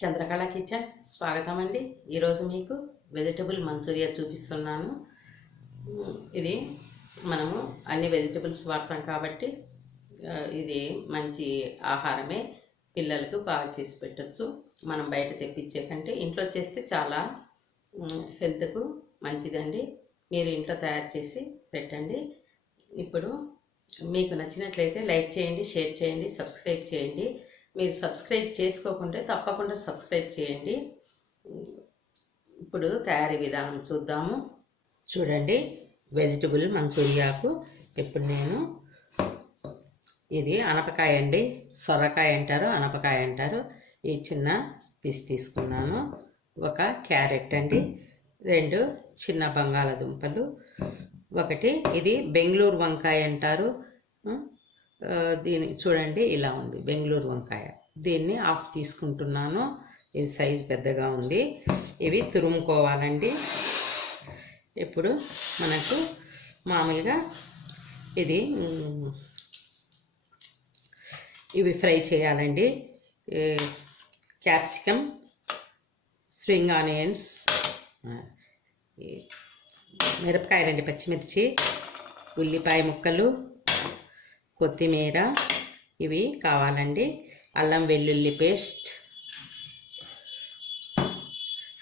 Chandrakala kitchen స్వాగతం అండి. ఈరోజు మీకు వెజిటబుల్ మంచూరియా చూపిస్తున్నాను. ఇది మనము అన్ని వెజిటబుల్స్ వాడతాం కాబట్టి ఇది మంచి ఆహారమే, పిల్లలకు బాగా చేసి పెట్టచ్చు. మనం బయట తెప్పించే కంటే ఇంట్లో చేస్తే చాలా హెల్త్కు మంచిదండి. మీరు ఇంట్లో తయారు చేసి పెట్టండి. ఇప్పుడు మీకు నచ్చినట్లయితే లైక్ చేయండి, షేర్ చేయండి, సబ్స్క్రైబ్ చేయండి. మీరు సబ్స్క్రైబ్ చేసుకోకుంటే తప్పకుండా సబ్స్క్రైబ్ చేయండి. ఇప్పుడు తయారీ విధానం చూద్దాము. చూడండి, వెజిటబుల్ మంచూరియాకు ఇప్పుడు నేను ఇది అనపకాయ అండి, సొరకాయ అంటారు, అనపకాయ అంటారు. ఈ చిన్న పీస్ తీసుకున్నాను. ఒక క్యారెట్ అండి, 2 చిన్న బంగాళదుంపలు, ఒకటి ఇది బెంగళూరు వంకాయ అంటారు. దీని చూడండి ఇలా ఉంది బెంగళూరు వంకాయ. దీన్ని హాఫ్ తీసుకుంటున్నాను. ఇది సైజు పెద్దగా ఉంది. ఇవి తురుముకోవాలండి. ఇప్పుడు మనకు మామూలుగా ఇవి ఫ్రై చేయాలండి. క్యాప్సికమ్, స్ప్రింగ్ ఆనియన్స్, మిరపకాయ 2 పచ్చిమిర్చి, ఉల్లిపాయ ముక్కలు, కొత్తిమీర ఇవి కావాలండి. అల్లం వెల్లుల్లి పేస్ట్,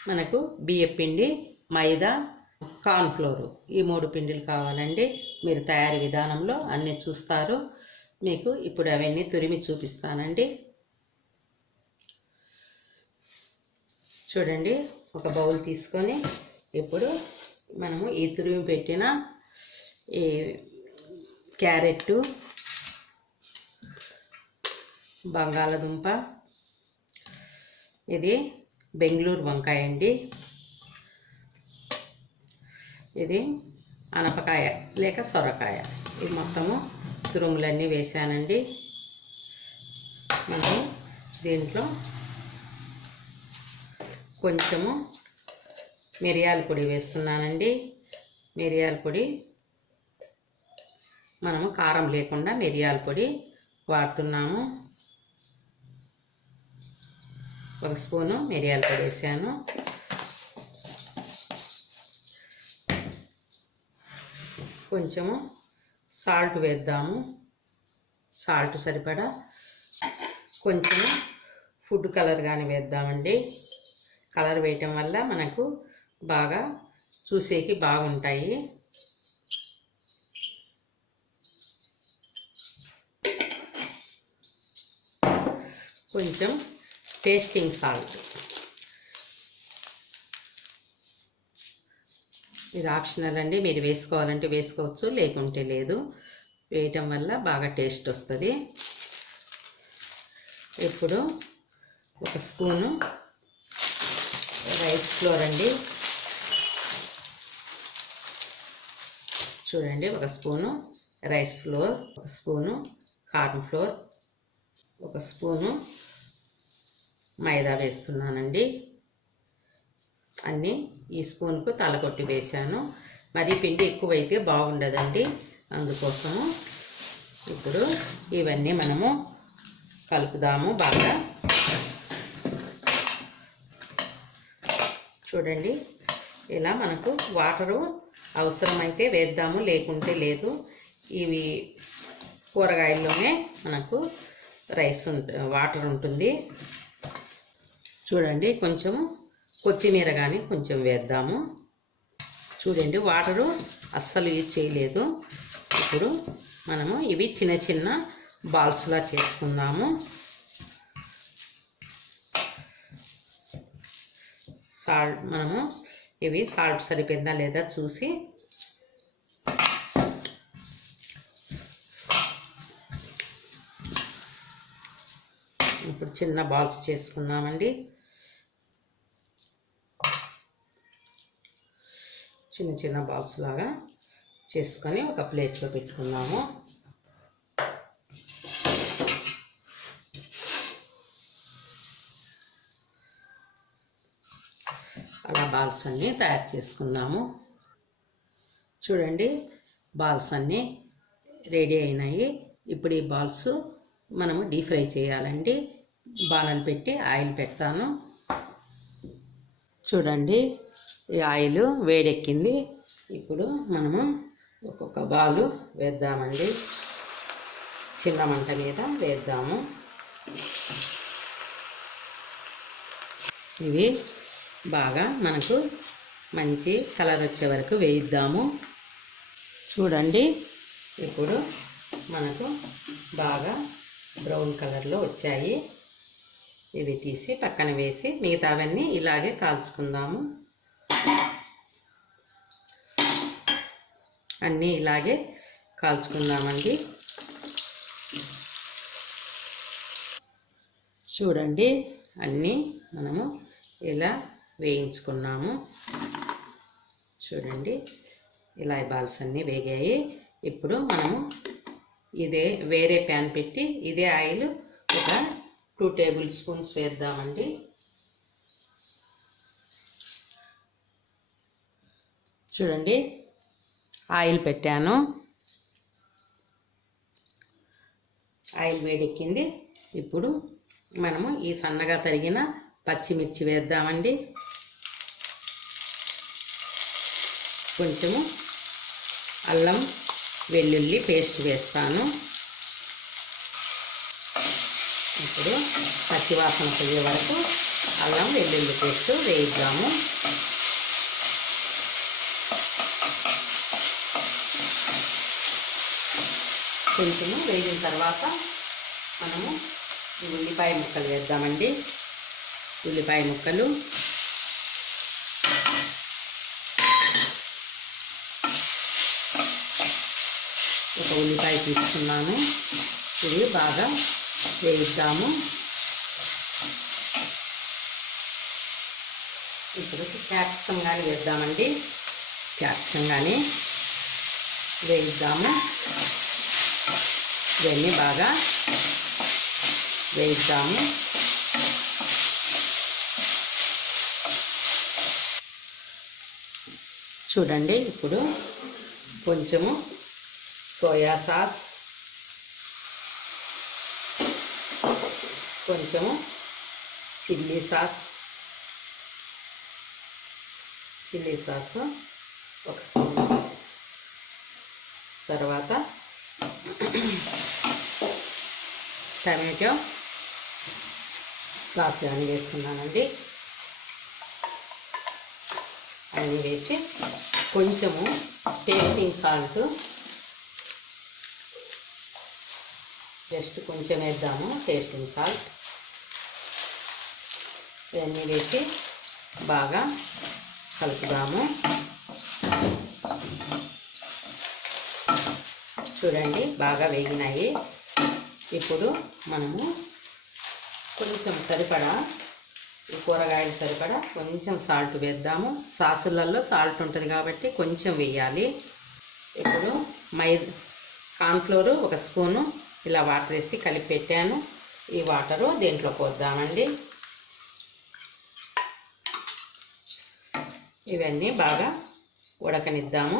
మనకు బియ్యపిండి, మైదా, కార్న్ఫ్లోరు, ఈ 3 పిండిలు కావాలండి. మీరు తయారీ విధానంలో అన్నీ చూస్తారు. మీకు ఇప్పుడు అవన్నీ తురిమి చూపిస్తానండి. చూడండి, ఒక బౌల్ తీసుకొని ఇప్పుడు మనము ఈ తురిమి పెట్టిన ఈ క్యారెట్, బంగాళదుంప, ఇది బెంగళూరు వంకాయ అండి, ఇది అనపకాయ లేక సొరకాయ, ఇది మొత్తము తురుములన్నీ వేసానండి. మనం దీంట్లో కొంచెము మిరియాల పొడి వేస్తున్నానండి. మిరియాల పొడి మనము కారం లేకుండా మిరియాల పొడి వాడుతున్నాము. 1 స్పూను మిరియాల పొడి వేసాను. కొంచెము సాల్ట్ వేద్దాము, సాల్ట్ సరిపడా. కొంచెము ఫుడ్ కలర్ కానీ వేద్దామండి. కలర్ వేయటం వల్ల మనకు బాగా చూసేకి బాగుంటాయి. కొంచెం టేస్టింగ్ సాల్ట్, ఇది ఆప్షనల్ అండి. మీరు వేసుకోవాలంటే వేసుకోవచ్చు, లేకుంటే లేదు. వేయటం వల్ల బాగా టేస్ట్ వస్తుంది. ఇప్పుడు 1 స్పూను రైస్ ఫ్లోర్ అండి. చూడండి, 1 spoon rice flour, 1 spoon corn flour, 1 spoon maida వేస్తున్నానండి. అన్నీ ఈ స్పూన్కు తలకొట్టి వేసాను. మరి పిండి ఎక్కువైతే బాగుండదండి, అందుకోసము. ఇప్పుడు ఇవన్నీ మనము కలుపుదాము బాగా. చూడండి, ఇలా మనకు వాటరు అవసరమైతే వేద్దాము, లేకుంటే లేదు. ఇవి కూరగాయల్లోనే మనకు వాటర్ ఉంటుంది. చూడండి, కొంచెము కొత్తిమీర కానీ కొంచెం వేద్దాము. చూడండి, వాటరు అస్సలు యూజ్ చేయలేదు. ఇప్పుడు మనము ఇవి చిన్న చిన్న బాల్స్లా చేసుకుందాము. మనము ఇవి సాల్ట్ సరిపోయిందా లేదా చూసి ఇప్పుడు చిన్న బాల్స్ చేసుకుందామండి. చిన్న చిన్న బాల్స్ లాగా చేసుకొని ఒక ప్లేట్లో పెట్టుకుందాము. అలా బాల్స్ అన్నీ తయారు చేసుకుందాము. చూడండి, బాల్స్ అన్నీ రెడీ అయినాయి. ఇప్పుడు ఈ బాల్స్ మనము డీప్ ఫ్రై చేయాలండి. బాణలు పెట్టి ఆయిల్ పెడతాను. చూడండి, ఈ ఆయిల్ వేడెక్కింది. ఇప్పుడు మనము ఒక్కొక్క బాలు వేద్దామండి. చిన్న మంట మీద వేద్దాము. ఇవి బాగా మనకు మంచి కలర్ వచ్చే వరకు వేయిద్దాము. చూడండి, ఇప్పుడు మనకు బాగా బ్రౌన్ కలర్లో వచ్చాయి. ఇవి తీసి పక్కన వేసి మిగతావన్నీ ఇలాగే కాల్చుకుందాము. అన్నీ ఇలాగే కాల్చుకుందామండి. చూడండి, అన్నీ మనము ఇలా వేయించుకున్నాము. చూడండి, ఇలా బాల్స్ అన్నీ వేగాయి. ఇప్పుడు మనము ఇదే వేరే ప్యాన్ పెట్టి ఇదే ఆయిల్ ఒక 2 టేబుల్ స్పూన్స్ వేద్దామండి. చూడండి, ఆయిల్ పెట్టాను. ఆయిల్ వేడెక్కింది. ఇప్పుడు మనము ఈ సన్నగా తరిగిన పచ్చిమిర్చి వేద్దామండి. కొంచెము అల్లం వెల్లుల్లి పేస్ట్ వేస్తాను. ఇప్పుడు పచ్చివాసన పోయే వరకు అల్లం వెల్లుల్లి పేస్ట్ వేయిద్దాము. కొంచెము వేగిన తర్వాత మనము ఈ ఉల్లిపాయ ముక్కలు వేద్దామండి. ఉల్లిపాయ ముక్కలు ఒక ఉల్లిపాయ తీసుకున్నాను. ఇది బాగా వేయిద్దాము. ఇప్పుడు క్యాప్సికం కానీ వేద్దామండి. క్యాప్సికం కానీ వేయిద్దాము. ఇవన్నీ బాగా వేయిద్దాము. చూడండి, ఇప్పుడు కొంచెము సోయా సాస్, కొంచెము చిల్లీ సాసు ఒక స్పూన్, తర్వాత టమాటో సాస్ అని వేస్తున్నానండి. అన్నీ వేసి కొంచెము టేస్టింగ్ సాల్ట్ జస్ట్ కొంచెం వేద్దాము. టేస్టింగ్ సాల్ట్ ఇవన్నీ వేసి బాగా కలుపుదాము. చూడండి, బాగా వేగినాయి. ఇప్పుడు మనము కొంచెం సరిపడా ఈ కూరగాయలు సరిపడా కొంచెం సాల్ట్ వేద్దాము. సాసులలో సాల్ట్ ఉంటుంది కాబట్టి కొంచెం వేయాలి. ఇప్పుడు కార్న్ఫ్లోరు ఒక స్పూను ఇలా వాటర్ వేసి కలిపి పెట్టాను. ఈ వాటరు దీంట్లో పోద్దామండి. ఇవన్నీ బాగా ఉడకనిద్దాము.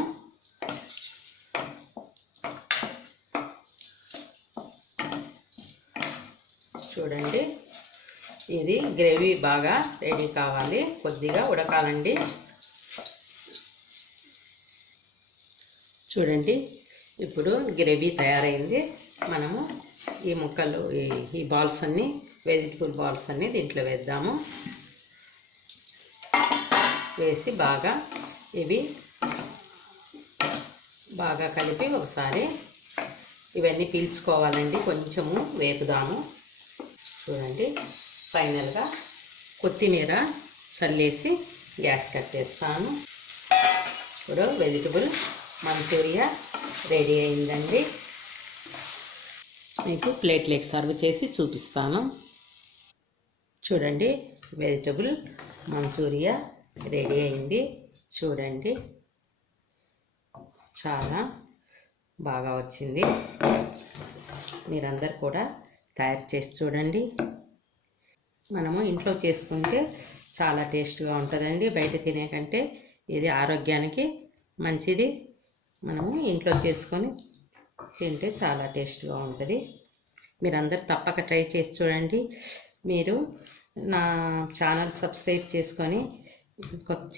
చూడండి, ఇది గ్రేవీ బాగా రెడీ కావాలి, కొద్దిగా ఉడకాలండి. చూడండి, ఇప్పుడు గ్రేవీ తయారైంది. మనము ఈ ముక్కలు ఈ బాల్స్ అన్నీ వెజిటబుల్ బాల్స్ అన్నీ దీంట్లో వేద్దాము. వేసి బాగా ఇవి బాగా కలిపి ఒకసారి ఇవన్నీ పీల్చుకోవాలండి. కొంచెము వేపుదాము. చూడండి, ఫైనల్గా కొత్తిమీర చల్లేసి గ్యాస్ కట్టేస్తాను. ఇప్పుడు వెజిటబుల్ మంచూరియా రెడీ అయిందండి. మీకు ప్లేట్లోకి సర్వ్ చేసి చూపిస్తాను. చూడండి, వెజిటబుల్ మంచూరియా రెడీ అయింది. చూడండి, చాలా బాగా వచ్చింది. మీరందరూ కూడా తయారు చేసి చూడండి. మనము ఇంట్లో చేసుకుంటే చాలా టేస్ట్గా ఉంటుందండి. బయట తినే కంటే ఇది ఆరోగ్యానికి మంచిది. మనము ఇంట్లో చేసుకొని తింటే చాలా టేస్ట్గా ఉంటుంది. మీరందరూ తప్పక ట్రై చేసి చూడండి. మీరు నా ఛానల్ సబ్స్క్రైబ్ చేసుకొని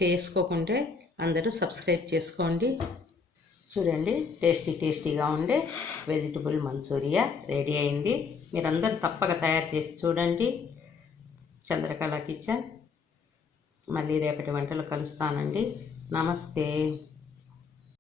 చేసుకోకుంటే అందరూ సబ్స్క్రైబ్ చేసుకోండి. చూడండి, టేస్టీగా ఉండే వెజిటబుల్ మంచూరియా రెడీ అయింది. మీరందరూ తప్పక తయారు చేసి చూడండి. చంద్రకళ కిచెన్. మళ్ళీ రేపటి వంటలు కలుస్తానండి. నమస్తే.